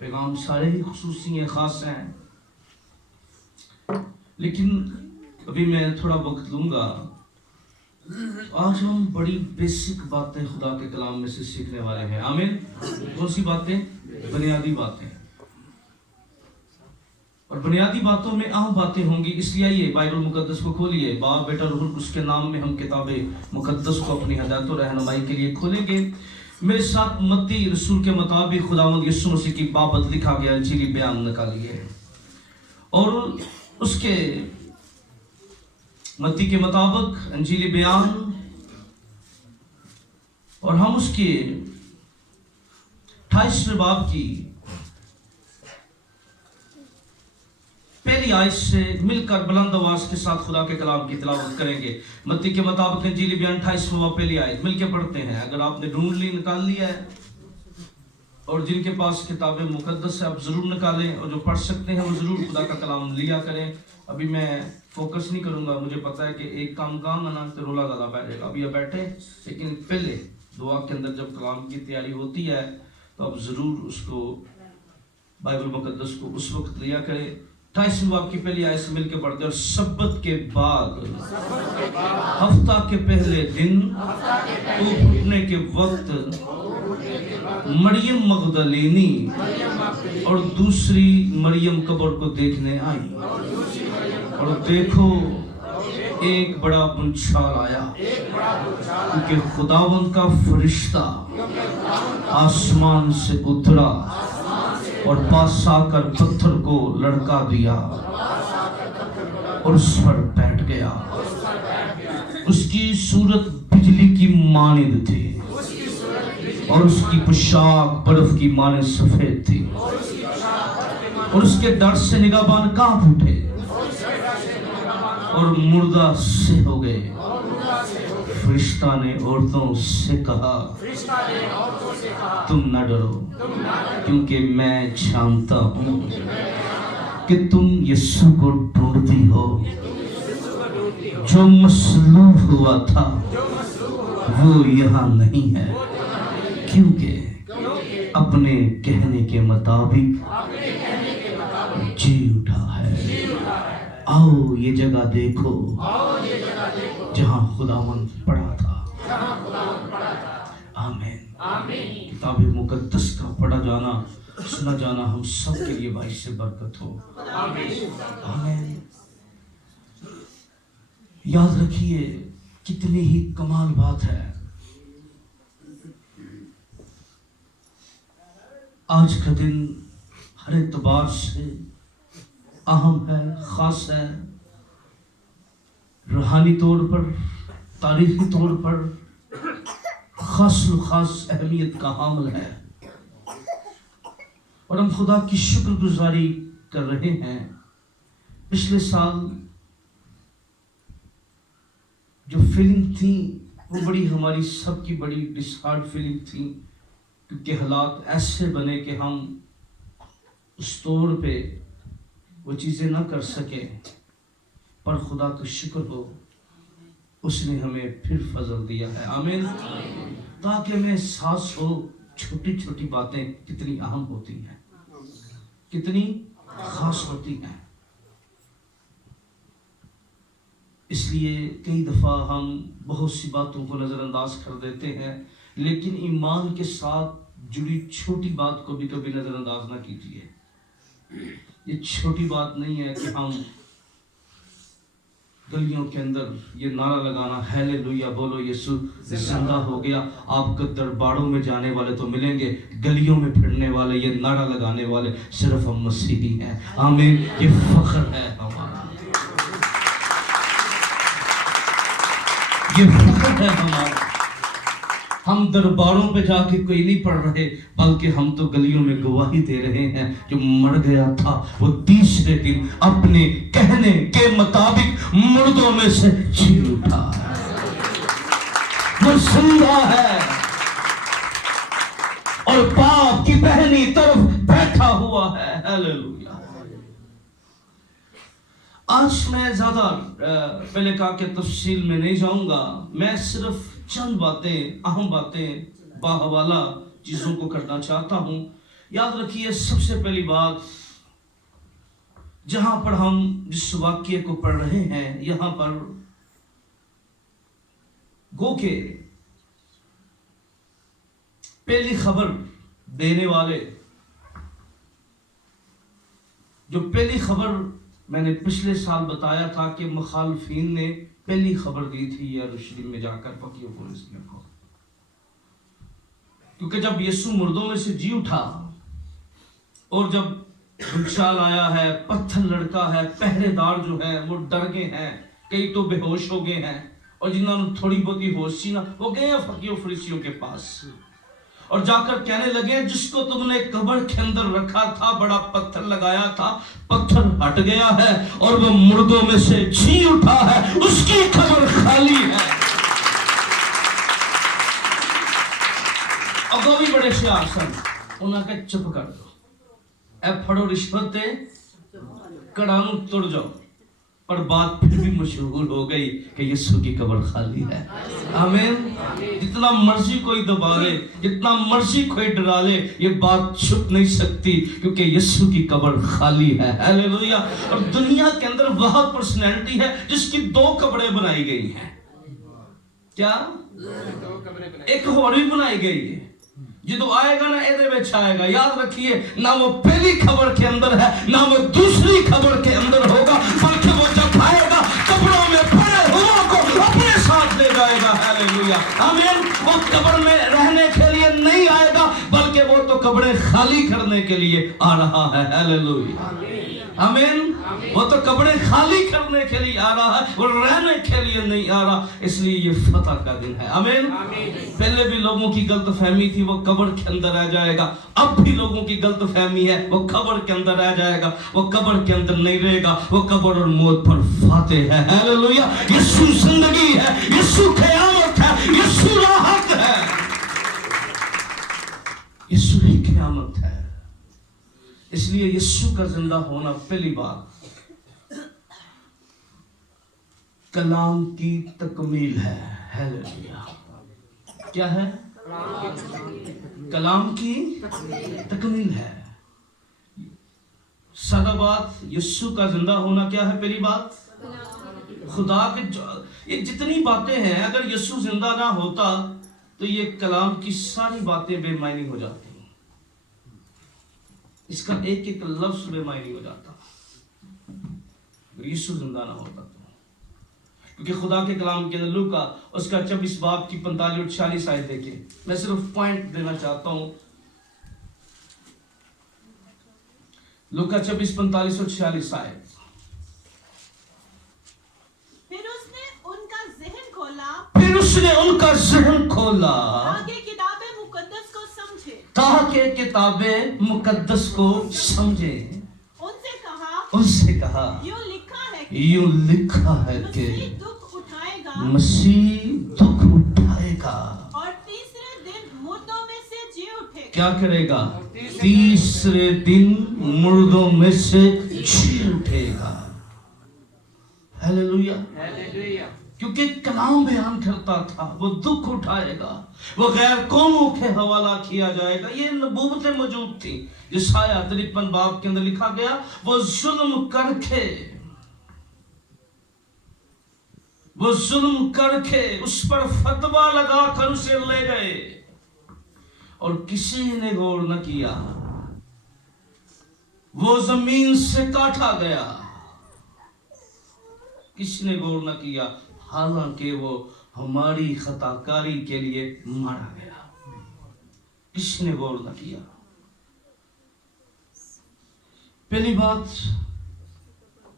پیغام سارے ہی خصوصی ہیں، خاص ہیں، لیکن ابھی میں تھوڑا وقت لوں گا. آج ہم بڑی بیسک باتیں خدا کے کلام میں سے سیکھنے والے ہیں. آمین. کون سی باتیں؟ بنیادی باتیں. اور بنیادی باتوں میں اہم باتیں ہوں گی. اس لیے آئیے بائبل مقدس کو کھولیے. باپ بیٹا روح القدس کے نام میں ہم کتاب مقدس کو اپنی ہدایت و رہنمائی کے لیے کھولیں گے. میرے ساتھ متی رسول کے مطابق خداوند یسوع مسیح کی بابت لکھا گیا انجیلی بیان نکالیے. اور اس کے متی کے مطابق انجیلی بیان، اور ہم اس کے 28ویں باب کی پہلی آیت سے مل کر بلند آواز کے ساتھ خدا کے کلام کی تلاوت کریں گے. متی کے مطابق انجیلی بیان 28واں باب پہلی آیت مل کے پڑھتے ہیں. اگر آپ نے ڈھونڈ لی، نکال لیا ہے، اور جن کے پاس کتاب مقدس ہے آپ ضرور نکالیں، اور جو پڑھ سکتے ہیں وہ ضرور خدا کا کلام لیا کریں. ابھی میں فوکس نہیں کروں گا، مجھے پتا ہے کہ ایک کام ہے نا تو رولا زیادہ بیٹھے گا. ابھی آپ بیٹھے، لیکن پہلے دعا کے اندر جب کلام کی تیاری ہوتی ہے تو آپ ضرور اس کو بائبل مقدس کو اس وقت لیا کریں. 28ویں باب کی پہلی آیت سے مل کے پڑھتے ہیں. اور سبت کے بعد ہفتہ کے پہلے دن تو اٹھنے کے وقت مریم مغدلینی اور دوسری مریم قبر کو دیکھنے آئی، اور دیکھو ایک بڑا بنچھال آیا، کیونکہ خداوند کا فرشتہ آسمان سے اترا اور پاس آ کر پتھر کو لڑکا دیا اور اس پر بیٹھ گیا. اس کی صورت بجلی کی مانند تھی، اور اس کی پوشاک برف کی مانند سفید تھی، اور اس کے ڈر سے نگہبان کانپ اٹھے اور مردہ سے ہو گئے. فرشتہ نے عورتوں سے کہا تم نہ ڈرو، کیونکہ میں جانتا ہوں کہ تم یسوع کو ڈھونڈتی ہو جو مصلوب ہوا تھا. وہ یہاں نہیں ہے، کیونکہ اپنے کہنے کے مطابق جی اٹھا ہے. آؤ یہ جگہ دیکھو جہاں خداوند پڑا تھا. آمین. کتاب مقدس کا پڑھا جانا، سنا جانا ہم سب کے لیے باعث برکت ہو. آمین. یاد رکھیے کتنی ہی کمال بات ہے. آج کا دن ہر اعتبار سے اہم ہے، خاص ہے، روحانی طور پر، تاریخی طور پر خاص و خاص اہمیت کا حامل ہے. اور ہم خدا کی شکر گزاری کر رہے ہیں. پچھلے سال جو فیلنگ تھی وہ بڑی ہماری سب کی بڑی ڈسہارڈ فیلنگ تھی، کیونکہ حالات ایسے بنے کہ ہم اس طور پہ وہ چیزیں نہ کر سکے. پر خدا کا شکر ہو، اس نے ہمیں پھر فضل دیا ہے. آمین. تاکہ ہمیں احساس ہو چھوٹی چھوٹی باتیں کتنی اہم ہوتی ہیں، کتنی خاص ہوتی ہیں. اس لیے کئی دفعہ ہم بہت سی باتوں کو نظر انداز کر دیتے ہیں، لیکن ایمان کے ساتھ جڑی چھوٹی بات کو بھی کبھی نظر انداز نہ کیجیے. یہ چھوٹی بات نہیں ہے کہ ہم گلیوں کے اندر یہ نعرہ لگانا ہیلیلویا بولو یسوع زندہ ہو گیا. آپ کو درباروں میں جانے والے تو ملیں گے، گلیوں میں پھرنے والے، یہ نعرہ لگانے والے صرف ہم مسیحی ہیں. آمین. یہ فخر ہے ہمارا، یہ فخر ہے ہمارا. ہم درباروں پہ جا کے کوئی نہیں پڑھ رہے، بلکہ ہم تو گلیوں میں گواہی دے رہے ہیں جو مر گیا تھا وہ تیسرے دن اپنے کہنے کے مطابق مردوں میں سے جی اٹھا ہے، وہ زندہ ہے اور باپ کی بہنی طرف بیٹھا ہوا ہے. ہیلیلویا. آج میں زیادہ پہلے کہا کہ تفصیل میں نہیں جاؤں گا. میں صرف چند باتیں، اہم باتیں، باحوالہ چیزوں کو کرنا چاہتا ہوں. याद रखिए, सबसे पहली बात, जहां पर हम जिस वाक्य को पढ़ रहे हैं, यहां पर गो के पहली खबर देने वाले, जो पहली खबर मैंने पिछले साल बताया था कि मुखालफीन ने पहली खबर दी थी यरूशलेम में जाकर फकीयों को को, क्योंकि जब यीशु मुर्दों में से जी उठा और जब भूचाल आया है, पत्थर लड़का है, पहरेदार जो है वो डर गए हैं, कई तो बेहोश हो गए हैं, और जिन्होंने थोड़ी बहुत ही होश थी ना, वो गए हैं फकीयों फरीसियों के पास और जाकर कहने लगे, जिसको तुमने कब्र के अंदर रखा था, बड़ा पत्थर लगाया था, पत्थर हट गया है और वो मुर्दों में से जी उठा है, उसकी कब्र खाली है। अब वो भी बड़े से आसन उन्होंने चुप कर दो, ए फड़ो रिश्वत कड़ानू तुड़ जाओ। पर बात फिर भी मशहूर हो गई कि यीशु की कब्र खाली है। आमीन। जितना मर्जी कोई दबा ले, जितना मर्जी कोई डरा ले, ये बात छुप नहीं सकती, क्योंकि यीशु की कब्र खाली है। हालेलुया। और दुनिया के अंदर वह पर्सनैलिटी है जिसकी 2 कब्रें बनाई गई हैं। क्या? 2 एक और भी बनाई गई है, जो आएगा ना एदे में आएगा। याद रखिए, ना वो पहली खबर के अंदर है, ना वो दूसरी खबर के अंदर होगा, बल्कि वो जब आएगा कब्रों में पड़े हुओं को अपने साथ ले जाएगा। हालेलुया। आमीन। वो कब्र में रहने के लिए नहीं आएगा, बल्कि वो तो कब्रें खाली करने के लिए आ रहा है। हालेलुया। आमीन। वो तो कब्रें खाली करने के लिए आ रहा है, वो रहने के लिए नहीं आ रहा। इसलिए ये फतह का दिन है। आमीन। पहले भी लोगों की गलतफहमी थी, वो कब्र के अंदर रह जाएगा। अब भी लोगों की गलतफहमी है, वो कब्र के अंदर रह जाएगा। वो कब्र के अंदर नहीं रहेगा, वो कब्र और मौत पर फातेह है। हालेलुया। यीशु जिंदगी है, यीशु क़यामत है, यीशु राहत है, यीशु ही क़यामत है। इसलिए यीशु का जिंदा होना पहली बात कलाम की तकमील है। हालेलुया। क्या है? कलाम की तकमील है। सादा बात, यीशु का जिंदा होना क्या है? पहली बात, खुदा के ये जितनी बातें हैं, अगर यीशु जिंदा ना होता तो ये कलाम की सारी बातें बेमायनी हो जाती, इसका एक एक लफ्ज बेमायनी हो जाता यीशु जिंदा ना होता तो। क्योंकि खुदा के कलाम के अंदर लूका उसका 24 बाब की 45 और 46 आयत देखिए। मैं सिर्फ पॉइंट देना चाहता हूं। लूका 24, 45 और 46 आयत। फिर उसने उनका ज़हन खोला ताकि किताबे मुकद्दस को समझे, उनसे कहा यूं लिखा है कि मसीह दुख उठाएगा और तीसरे दिन मुर्दों में से जी उठेगा। क्या करेगा? तीसरे दिन मुर्दों में से जी उठेगा। हालेलुया। क्योंकि कलाम बयान करता था, वो दुख उठाएगा, वो गैर कौमों के हवाला किया जाएगा। ये नबूवतें मौजूद थी। यशाया 53 बाब के अंदर लिखा गया, वो जुल्म करके उस पर फतवा लगाकर उसे ले गए और किसी ने गौर न किया। वो जमीन से काटा गया, किसी ने गौर न किया, हालांकि वो हमारी खताकारी के लिए मारा गया। किसी ने गौर न किया। पहली बात,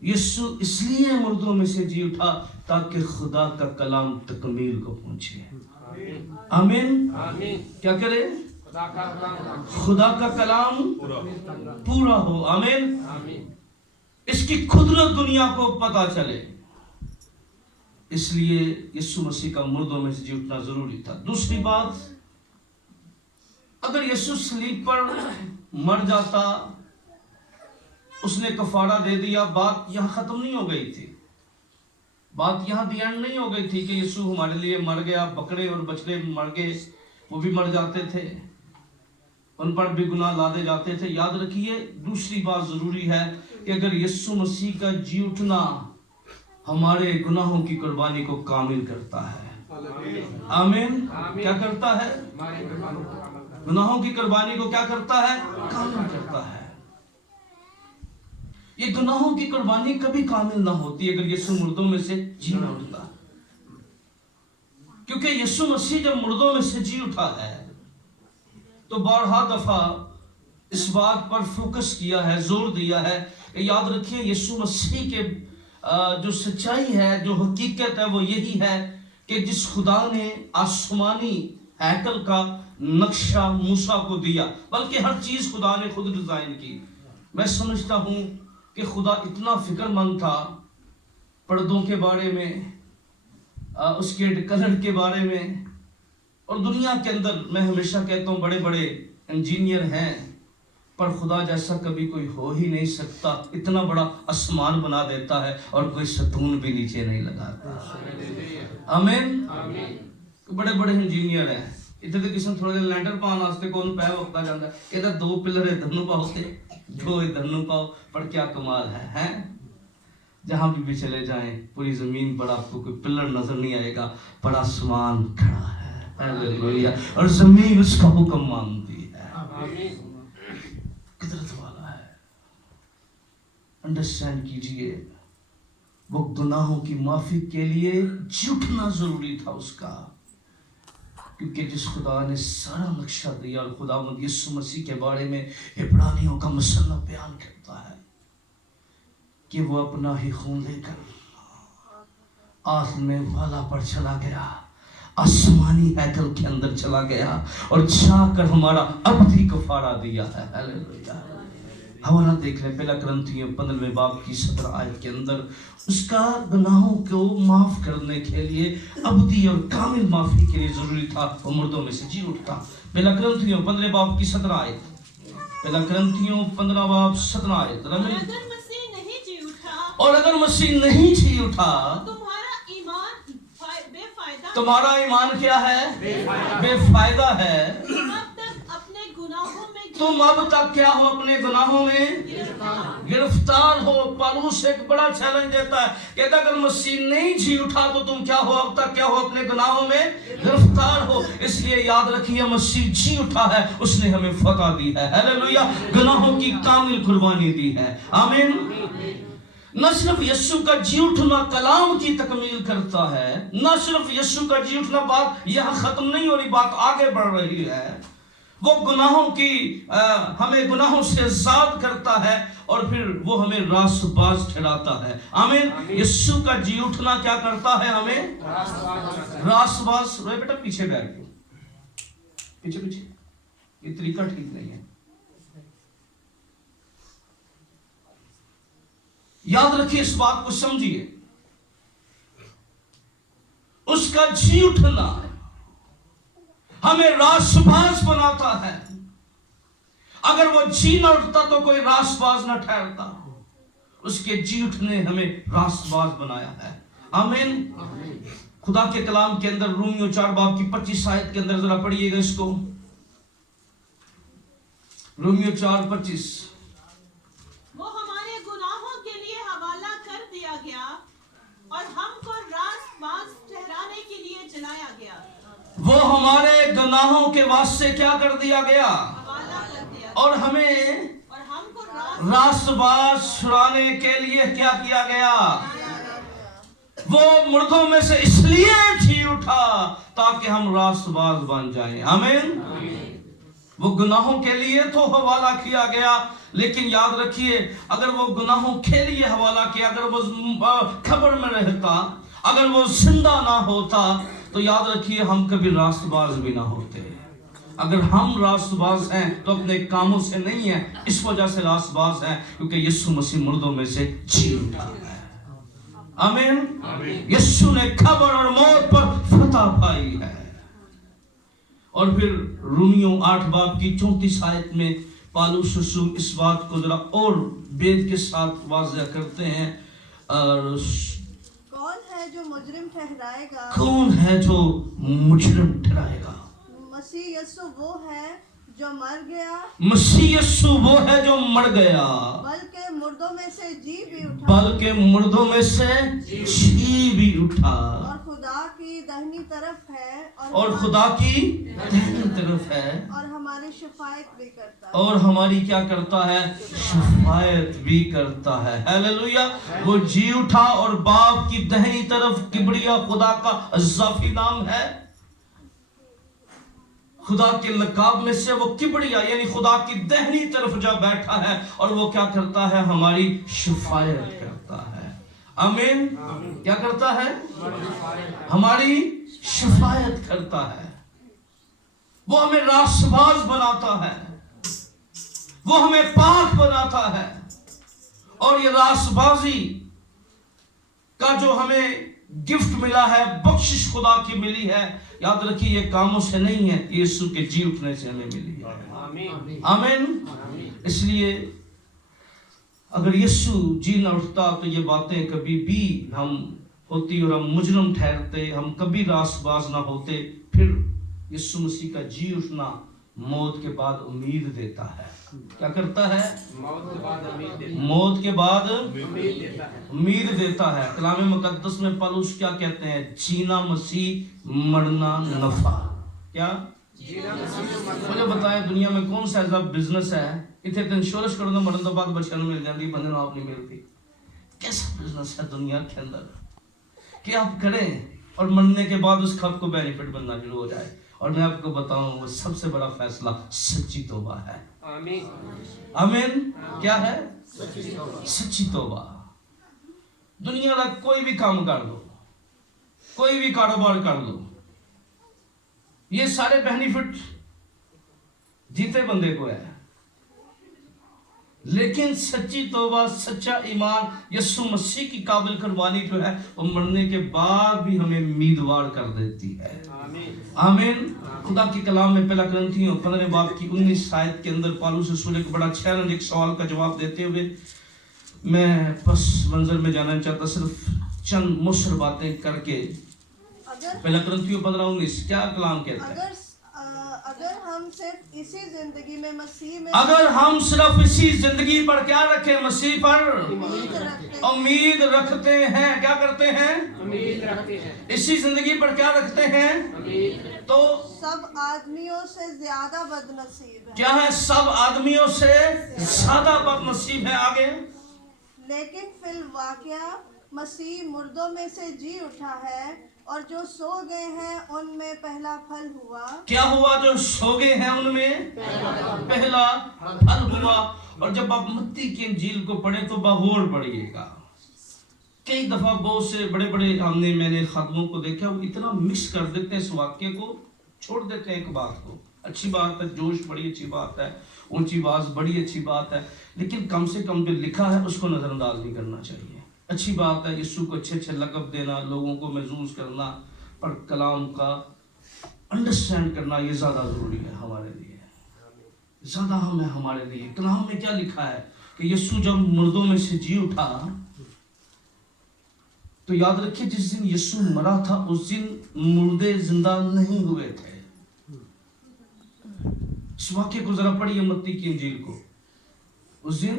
यीशु इसलिए मुर्दों में से जी उठा ताकि खुदा का कलाम तकमील को पहुंचे। आमीन। क्या करे? खुदा का कलाम पूरा हो। आमीन। इसकी कुदरत दुनिया को पता चले, इसलिए यीशु मसीह का मुर्दों में से जी उठना जरूरी था। दूसरी बात, अगर यीशु सलीब पर मर जाता, उसने कफारा दे दिया, बात यहां खत्म नहीं हो गई थी। बात यहां दी एंड नहीं हो गई थी कि यीशु हमारे लिए मर गया, बकरे और बछड़े मर गए, वो भी मर जाते थे। उन पर भी गुनाह लादे जाते थे। याद रखिए, दूसरी बात जरूरी है कि अगर यीशु मसीह का जी उठना हमारे गुनाहों की कुर्बानी को कामिल करता है। आमीन। क्या करता है? गुनाहों की कुर्बानी को क्या करता है? कामिल करता है। ये गुनाहों की कुर्बानी कभी कामिल ना होती अगर यीशु मुर्दों में से जी ना उठता, क्योंकि यीशु मसीह जब मुर्दों में से जी उठा है तो बारहा दफा इस बात पर फोकस किया है, जोर दिया है। याद रखिए, यीशु मसीह के जो सच्चाई है, जो हकीकत है, वो यही है कि जिस खुदा ने आसमानी हैकल का नक्शा मूसा को दिया, बल्कि हर चीज खुदा ने खुद डिजाइन की। मैं समझता हूं कि खुदा इतना फिक्रमंद था पर्दों के बारे में, उसके कलर के बारे में। और दुनिया के अंदर मैं हमेशा कहता हूँ बड़े बड़े इंजीनियर हैं, पर खुदा जैसा कभी कोई हो ही नहीं सकता। इतना बड़ा आसमान बना देता है और कोई सतून भी नीचे नहीं लगाता। आमीन। बड़े बड़े इंजीनियर हैं, इतने तो किसी थोड़े लैंडर पाने वास्ते कौन पै वक्ता जाता है, कहता 2 पिलर इधर नु पाओ ते 2 इधर नु पाओ। पर क्या कमाल है, हैं? जहां भी चले जाएं पूरी जमीन पर आपको कोई पिलर नजर नहीं आएगा, पर आसमान खड़ा है। हालेलुया। और जमीन उसका हुक्म मानती है। कुदरत वाला है। अंडरस्टैंड कीजिए, वो गुनाहों की माफी के लिए झुकना जरूरी था उसका, क्योंकि जिस खुदा ने सारा नक्शा दिया, और खुदावंद यीशु मसीह के बारे में इब्रानियों का मुसन्नफ बयान करता है कि वो अपना ही खून लेकर आसमान वाला पर चला गया, आसमानी हैकल के अंदर चला गया और जाकर हमारा अबदी कफारा दिया है। हालेलुया। हमारा देख लें, पहला कुरिन्थियों 15वें बाब की 17 आयत के अंदर उसका गुनाहों को माफ करने के लिए अबदी और कामिल माफी के लिए जरूरी था वो मुर्दों में से जी उठता। पहला कुरिन्थियों 15 बाब की 17 आयत, पहला कुरिन्थियों 15 बाब 17 आयत। अगर मसीह नहीं जी उठा, और अगर मसीह नहीं जी उठा, तुम्हारा ईमान क्या है? बेफायदा है। तुम अब तक क्या हो? अपने गुनाहों में गिरफ्तार हो। पौलुस एक बड़ा चैलेंज देता है, कहता अगर मसीह नहीं जी उठा तो तुम क्या हो? अब तक क्या हो? अपने गुनाहों में गिरफ्तार हो। इसलिए याद रखिए, मसीह जी उठा है, उसने हमें फतह दी है। हालेलुया। गुनाहों की कामिल कुर्बानी दी है। आमीन। न सिर्फ यीशु का जी उठना कलाम की तकमील करता है, न सिर्फ यीशु का जी उठना, बात यह खत्म नहीं हो रही, बात आगे बढ़ रही है। वो गुनाहों की हमें गुनाहों से आजाद करता है और फिर वो हमें रास्तबाज ठहराता है। आमीन। यीशु का जी उठना क्या करता है? हमें रास्तबाज। रोए बेटा, पीछे बैठ के, पीछे पीछे, ये तरीका ठीक नहीं है। याद रखिए, इस बात को समझिए, उसका जी उठना हमें रास्तबाज बनाता है। अगर वो जी न उठता तो कोई रास्तबाज न ठहरता। उसके जी उठने हमें रास्तबाज बनाया है। आमीन। खुदा के कलाम के अंदर रोमियो 4 बाब की 25 आयत के अंदर जरा पढ़िएगा इसको। रोमियो 4:25। वो हमारे गुनाहों के लिए हवाला कर दिया गया और हमको रास्तबाज ठहराने के लिए जलाया गया। वो हमारे गुनाहों के वास्ते क्या कर दिया गया? हवाला कर दिया। और हमें और हमको रास्तबाज छुड़ाने के लिए क्या किया गया? वो मुर्दों में से इसलिए जी उठा ताकि हम रास्तबाज बन जाएं। आमीन। वो गुनाहों के लिए तो हवाला किया गया, लेकिन याद रखिए, अगर वो गुनाहों के लिए हवाला किया, अगर वो खबर में रहता, अगर वो जिंदा ना होता, तो याद रखिए हम कभी रास्तबाज भी ना होते। अगर हम रास्तबाज हैं तो अपने कामों से नहीं है, इस वजह से रास्तबाज हैं क्योंकि यीशु मसीह मुर्दों में से जी उठा है। आमीन। यीशु ने खबर और मौत पर फतह पाई है। और फिर रोमियो 8 बाब की 34 आयत में पौलुस रसूल इस बात को जरा और वेद के साथ वाज़ह करते हैं। और कौन है जो मुजरिम ठहराएगा? कौन है जो मुजरिम ठहराएगा? मसीह यीशु वो है जो मर गया मसीह यीशु वो है जो मर गया, बल्कि मुर्दों में से जी भी उठा बल्कि मुर्दों में से जी भी उठा, और खुदा की दाहिनी तरफ है और खुदा की दाहिनी तरफ है, और हमारी शिफायत भी करता है। और हमारी क्या करता है? शिफायत भी करता है। हालेलुया। वो जी उठा और बाप की दाहिनी तरफ, किबरिया खुदा का अज़ाफ़ी नाम है। खुदा के लकाब में से वो किबरिया यानी खुदा की दाहिनी तरफ जा बैठा है, और वो क्या करता है? हमारी शिफायत करता है। आमीन। क्या करता है? हमारी शिफायत करता है। वो हमें रासबाज बनाता है, वो हमें पाक बनाता है, और ये रासबाजी का जो हमें गिफ्ट मिला है, बख्शिश खुदा की मिली है, याद रखिए ये कामों से नहीं है, यीशु के जी उठने से हमें मिली है। आमीन। इसलिए अगर यीशु जी न उठता तो ये बातें कभी भी हम होती और हम मुजरम ठहरते, हम कभी रासबाज ना होते। फिर यीशु मसीह का जी उठना मौत के बाद उम्मीद देता है। क्या करता है? मौत के बाद उम्मीद देता है। कलाम मुकद्दस में पौलुस क्या कहते हैं? जीना मसीह, मरना नफा। क्या? मुझे बताएं, दुनिया में कौन सा ऐसा बिजनेस है इतने इंश्योरेंस कर दो, मरने के बाद बच्चा मिल जाती, बंदे आप नहीं मिलती? कैसा बिजनेस है दुनिया के अंदर कि आप करें और मरने के बाद उस खत को बेनिफिट बनना शुरू हो जाए? और मैं आपको बताऊं, वो सबसे बड़ा फैसला सच्ची तौबा है। आमीन। क्या है? सच्ची तौबा। दुनिया का कोई भी काम कर लो, कोई भी कारोबार कर लो, ये सारे बेनिफिट जीते बंदे को है, लेकिन सच्ची तौबा, सच्चा ईमान, यीशु मसीह की काबिल कुर्बानी जो है, वो मरने के बाद भी हमें उम्मीदवार कर देती है। आमीन। खुदा की कलाम में पहला कुरिन्थियों 15 बाब की 19 आयत के अंदर पौलुस रसूल एक बड़ा चैलेंज, एक सवाल का जवाब देते हुए मैं पस मंजर में जाना चाहता, सिर्फ चंद मुसर बातें करके। पहला कुरिन्थियों 15:19 क्या कलाम कहता है? अगर हम सिर्फ इसी जिंदगी में मसीह में, अगर हम सिर्फ इसी जिंदगी पर क्या रखें? मसीह पर उम्मीद रखते हैं। क्या करते हैं? उम्मीद रखते हैं। इसी जिंदगी पर क्या रखते हैं? तो सब आदमियों से ज्यादा बदनसीब है। क्या है? सब आदमियों से ज्यादा बदनसीब है। आगे, लेकिन फिल वाकया मसीह मुर्दों में से जी उठा है, और जो सो गए हैं उनमें पहला फल हुआ। क्या हुआ? जो सो गए हैं उनमें पहला फल हुआ। और जब आप मत्ती की इंजील को पढ़े तो बागौर पढ़िएगा। कई दफा बहुत से बड़े बड़े मैंने खादमों को देखा, वो इतना मिक्स कर देते हैं इस वाक्य को, छोड़ देते हैं एक बात को। अच्छी बात है, जोश बड़ी अच्छी बात है, ऊंची आवाज बड़ी अच्छी बात है, लेकिन कम से कम जो लिखा है उसको नजरअंदाज नहीं करना चाहिए। अच्छी बात है यीशु को अच्छे अच्छे लक़ब देना, लोगों को महसूस करना, पर कलाम का अंडरस्टैंड करना ये ज़्यादा ज़रूरी है हमारे लिए, ज़्यादा हम है हमारे लिए। कलाम में क्या लिखा है कि यीशु जब मुर्दों में से जी उठा, तो याद रखिए जिस दिन यीशु मरा था उस दिन मुर्दे जिंदा नहीं हुए थे। इस वाक्य को जरा पढ़िए मत्ती की इंजील को। उस दिन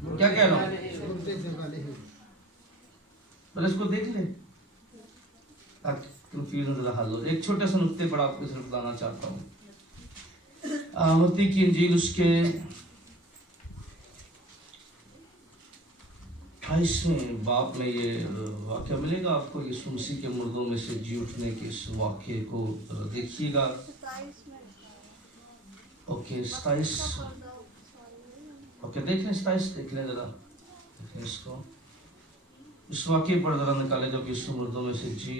क्या कह रहा हूं, इसको देख ले, कंफ्यूजन जरा हल हो। एक छोटे से नुक्ते पर आपको सिर्फ बताना चाहता हूँ। मत्ती की इंजील उसके 28वें बाब में ये वाक्य मिलेगा आपको, यीशु मसीह के मुर्दों में से जी उठने के इस वाक्य को देखिएगा। ओके 27, ओके देख लें 27, देख लें जरा, देखें इसको। इस वाक्य पर जरा निकाले, जब यीशु मुर्दों में से जी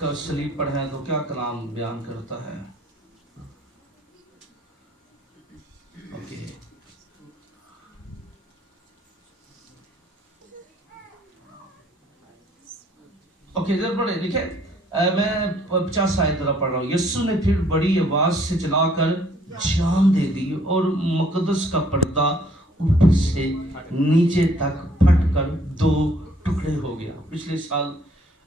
कर सलीब पर है तो क्या कलाम बयान करता है। ओके ओके इधर पढ़े, लिखे मैं 50 आयत जरा पढ़ रहा हूँ। यीशु ने फिर बड़ी आवाज से चिल्लाकर जान दे दी और मुकद्दस का पर्दा ऊपर से नीचे तक फटकर 2 टुकड़े हो गया। पिछले साल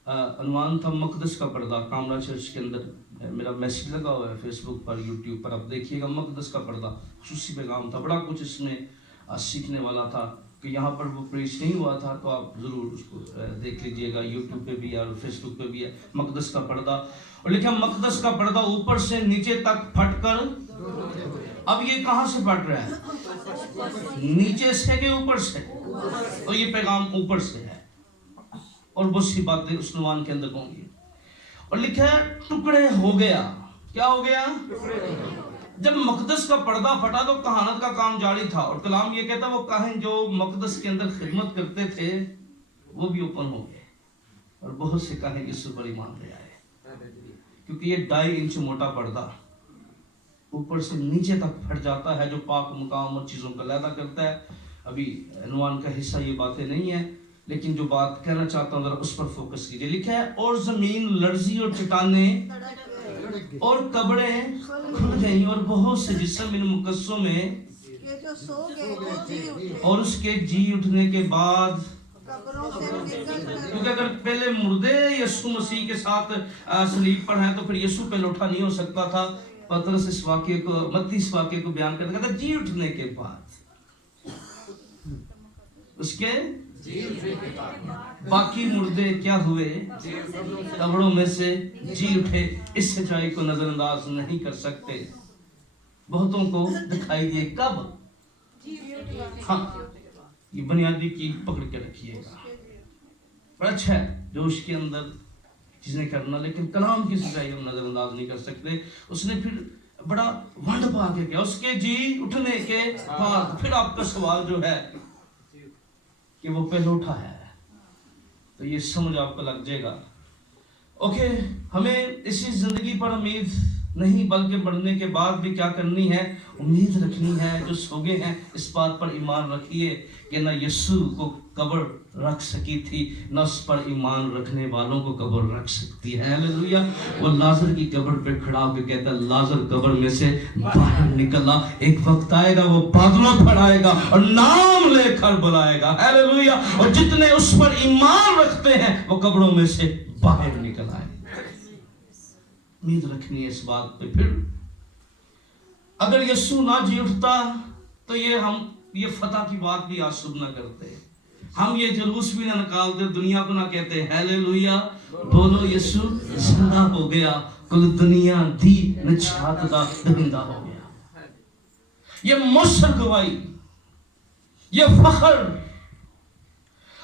अनुमान था मुकद्दस का पर्दा कामरा चर्च के अंदर मेरा मैसेज लगा हुआ है फेसबुक पर, यूट्यूब पर, आप देखिएगा। मकदस का पर्दा खुसूसी पैगाम था, बड़ा कुछ इसमें सीखने वाला था कि यहाँ पर वो प्रेस नहीं हुआ था, तो आप ज़रूर उसको देख लीजिएगा। यूट्यूब पे भी है और फेसबुक पे भी है, मकदस का पर्दा। और लिखा मकदस का पर्दा ऊपर से नीचे तक फटकर, अब ये कहाँ से फट रहा है? नीचे से के ऊपर से? तो ये पैगाम ऊपर से है और बहुत सी बातें उस नुमान के अंदर होंगी। और लिखा है टुकड़े हो गया। क्या हो गया? जब मकदस का पर्दा फटा तो कहानत का काम जारी था, और कलाम ये कहता वो काहिन जो मकदस के अंदर खिदमत करते थे वो भी ओपन हो गए, और बहुत से काहिन यीशु पर ईमान ले आए, क्योंकि ये 2.5 इंच मोटा पर्दा ऊपर से नीचे तक फट जाता है, जो पाक मुकाम और चीज़ों का लैदा करता है। अभी अनुमान का हिस्सा ये बातें नहीं है, लेकिन जो बात कहना चाहता हूँ जरा उस पर फोकस कीजिए। लिखा है और जमीन लर्जी और चट्टानें और कब्रें खुल गई, और बहुत से जिस्म इन मुकस्सों में ये जो सो गए थे जी उठे, और उसके जी उठने के बाद, कब्रों से निकल कर, क्योंकि अगर पहले मुर्दे यीशु मसीह के साथ सलीब पर हैं तो फिर यीशु पहले उठा नहीं हो सकता था। पतरस इस वाक्य को, मत्ती इस वाक्य को बयान करता कहता जी उठने के बाद, उसके बाकी मुर्दे क्या हुए? कब्रों में से जी उठे। इस सच्चाई को नजरअंदाज नहीं कर सकते। बहुतों को दिखाई दिए कब? हाँ, ये बुनियादी की पकड़ के रखिएगा। बड़ा अच्छा है जो उसके अंदर चीजें करना, लेकिन कलाम की सच्चाई हम नजरअंदाज नहीं कर सकते। उसने फिर बड़ा वंड पा के किया, उसके जी उठने के बाद। फिर आपका सवाल जो है कि वो पहले उठा है, तो ये समझ आपको लग जाएगा। ओके, हमें इसी जिंदगी पर उम्मीद नहीं बल्कि बढ़ने के बाद भी क्या करनी है? उम्मीद रखनी है। जो सोगे हैं इस बात पर ईमान रखिए कि न यीशु को कब्र रख सकी थी, न उस पर ईमान रखने वालों को कब्र रख सकती है। हालेलुया। वो लाजर की कब्र पे खड़ा होकर कहता लाजर कब्र में से बाहर निकला, एक वक्त आएगा वो बादलों पर आएगा और नाम लेकर बुलाएगा। हालेलुया। और जितने उस पर ईमान रखते हैं वो कब्रों में से बाहर निकल आए। उम्मीद रखनी है इस बात पे। फिर अगर यीशु ना जी उठता तो ये फतह की बात भी आज शुभ ना करते, हम ये जुलूस भी ना निकालते, दुनिया को ना कहते हालेलुया बोलो यीशु जिंदा हो गया, कुल दुनिया दी निछात दा दरिंदा हो गया। ये मुसर गवाही, ये फखर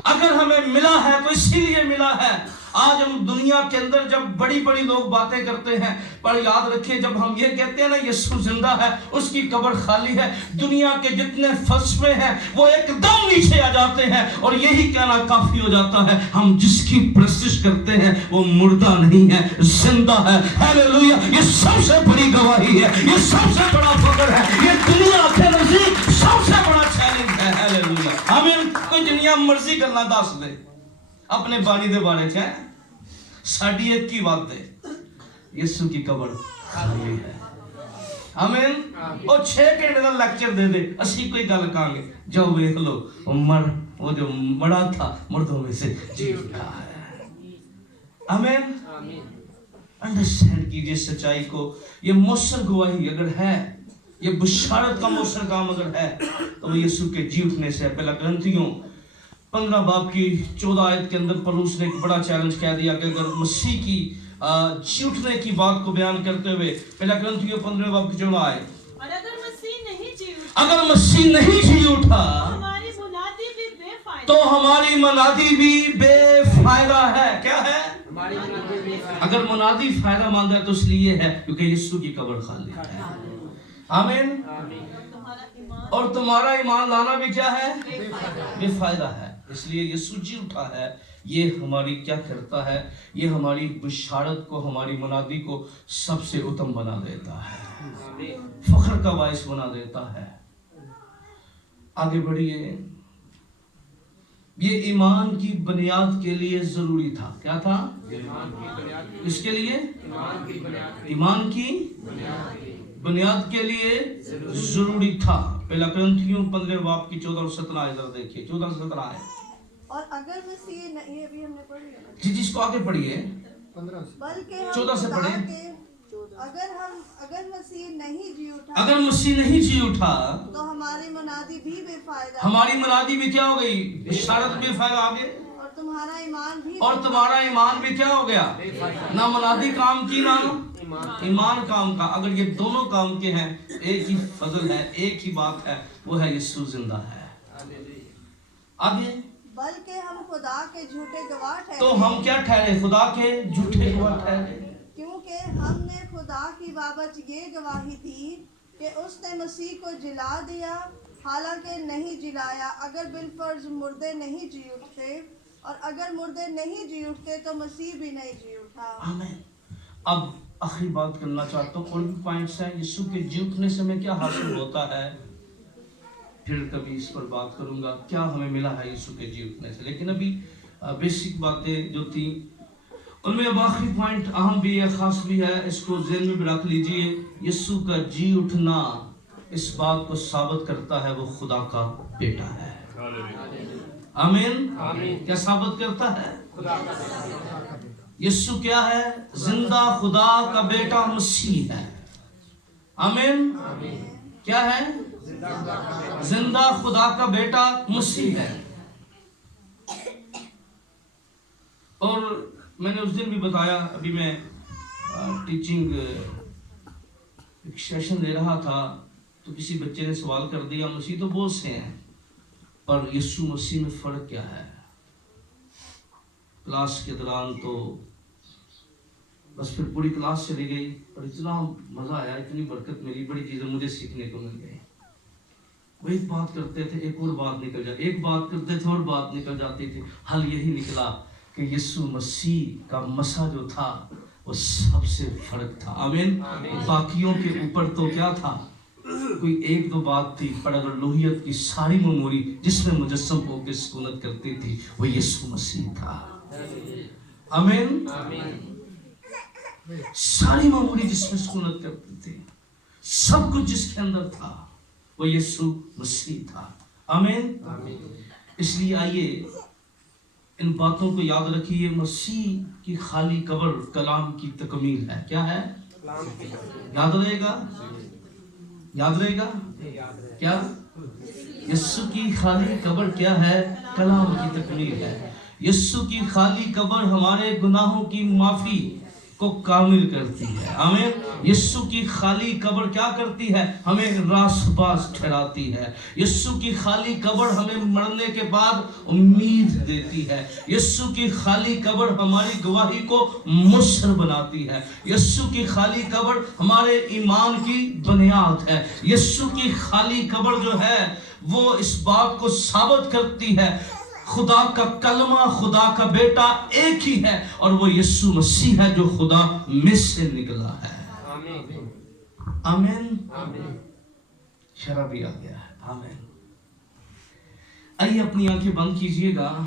अगर हमें मिला है तो इसीलिए मिला है। आज हम दुनिया के अंदर जब बड़ी बड़ी लोग बातें करते हैं, पर याद रखिए जब हम ये कहते हैं ना यीशु जिंदा है, उसकी कब्र खाली है, दुनिया के जितने फलसफे हैं वो एकदम नीचे आ जाते हैं, और यही कहना काफी हो जाता है हम जिसकी प्रशिश करते हैं वो मुर्दा नहीं है, जिंदा है। हालेलुया। ये सबसे बड़ी गवाही है, ये सबसे बड़ा फख्र है, ये दुनिया के नजदीक सबसे बड़ा चैलेंज है। हालेलुया। हमें कोई दुनिया मर्जी करना दस दे अपने बानी दे बारे च, साडी एक की बात है यीशु की कब्र खाली है। आमीन। और 6 घंटे का लेक्चर दे दे, असी कोई गल कहांगे, जाओ देख लो वो जो मरा था मुर्दों में से जी उठा है। आमीन। अंडरस्टैंड कीजिए सच्चाई को। ये मौसर गवाही अगर है, ये बशारत का मौसर काम अगर है, तो वो यीशु के जी उठने से है। पहला कुरिन्थियों 15 बाब की 14 आयत के अंदर पौलुस ने एक बड़ा चैलेंज कह दिया कि अगर मसीह की जी उठने की बात को बयान करते हुए पहला कुरिन्थियों 15 बाब की 14 आयत, और अगर मसीह नहीं जी उठा, अगर मसीह नहीं जी उठा तो हमारी मुनादी भी बेफायदा है। क्या है? अगर मुनादी फायदा मांगा तो इसलिए है क्योंकि यीशु की कब्र खाली है। आमीन। और तुम्हारा ईमान लाना भी क्या है? बेफायदा है। इसलिए यीशु जी उठा है। ये हमारी क्या करता है? ये हमारी बिशारत को, हमारी मुनादी को सबसे उत्तम बना देता है, फख्र का बाइस बना देता है। आगे बढ़िए। ये ईमान की बुनियाद के लिए जरूरी था। क्या था? इसके लिए ईमान की बुनियाद के लिए जरूरी था। पहला कुरिन्थियों 15 बाब की 14 और 17 आयत देखिए। 14 और 17 आयत। और अगर मसीह नहीं, ये भी हमने पढ़ी है, जी जिसको आगे पढ़िए, बल्कि हम 14 से खुदा पढ़े। के अगर मसीह नहीं जी उठा अगर मसीह नहीं जी उठा तो हमारी मुनादी भी बेफायदा हमारी मुनादी भी क्या हो गई? इशारत बेफायदा आगे, और तुम्हारा ईमान भी और तुम्हारा ईमान भी क्या हो गया? ना मुनादी काम की ना ईमान काम का। अगर ये दोनों काम के हैं, एक ही फजल है, एक ही बात है, वो है यीशु जिंदा है। आगे, बल्कि हम खुदा के झूठे गवाह ठहरे, तो हम क्या ठहरे? खुदा के झूठे गवाह ठहरे, क्योंकि हमने खुदा की बाबत ये गवाही दी कि उसने मसीह को जिला दिया, हालांकि नहीं जिलाया। अगर बिलफर्ज मुर्दे नहीं जी उठते, और अगर मुर्दे नहीं जी उठते तो मसीह भी नहीं जी उठा। आमीन। अब आखिरी बात करना चाहता हूँ, और भी पॉइंट्स हैं। यीशु के जी उठने से हमें क्या हासिल होता है, फिर कभी इस पर बात करूंगा, क्या हमें मिला है यीशु के जी उठने से। लेकिन अभी बेसिक बातें जो थी उनमें अब आखिरी पॉइंट अहम भी है, खास भी है, इसको ज़हन में भी रख लीजिए। यीशु का जी उठना इस बात को साबित करता है वो खुदा का बेटा है। आमीन। क्या साबित करता है? यीशु क्या है? जिंदा खुदा का बेटा मसीह है। आमीन। क्या है? जिंदा खुदा का बेटा मसीह है। और मैंने उस दिन भी बताया, अभी मैं टीचिंग एक सेशन दे रहा था, तो किसी बच्चे ने सवाल कर दिया, मसीह तो बहुत से हैं, पर यीशु मसीह में फर्क क्या है? क्लास के दौरान तो बस फिर पूरी क्लास चली गई, और इतना मजा आया, इतनी बरकत मिली, बड़ी चीजें मुझे सीखने को मिल गई। वो एक बात करते थे, एक और बात निकल जाती, एक बात करते थे और बात निकल जाती थी। हल यही निकला कि यीशु मसीह का मसा जो था वो सबसे फर्क था। आमीन। बाकियों के ऊपर तो क्या था, कोई एक दो बात थी, पर अगर लोहियत की सारी मेमोरी जिसमें मुजस्सम होकर सुकूनत करती थी वो यीशु मसीह था। आमीन। सारी मेमोरी जिसमें सुकूनत करती थी, सब कुछ जिसके अंदर था वो यीशु मसीह था। आमीन। इसलिए आइए इन बातों को याद रखिए। मसीह की खाली कब्र कलाम की तकमील है। क्या है? याद रहेगा, याद रहेगा क्या? यीशु की खाली कब्र क्या है? कलाम की तकमील है। यीशु की खाली कब्र हमारे गुनाहों की माफी को कामिल करती है। आमीन। यीशु की खाली कब्र क्या करती है? हमें रासबाज ठहराती है। यीशु की खाली कब्र हमें मरने के बाद उम्मीद देती है। यीशु की खाली कब्र हमारी गवाही को मुसर बनाती है। यीशु की खाली कब्र हमारे ईमान की बुनियाद है। यीशु की खाली कब्र जो है वो इस बात को साबित करती है खुदा का कलमा, खुदा का बेटा एक ही है, और वो यीशु मसीह है जो खुदा में से निकला है। आमीन। शराबी आ गया है। आमीन। आइए अपनी आंखें बंद कीजिएगा।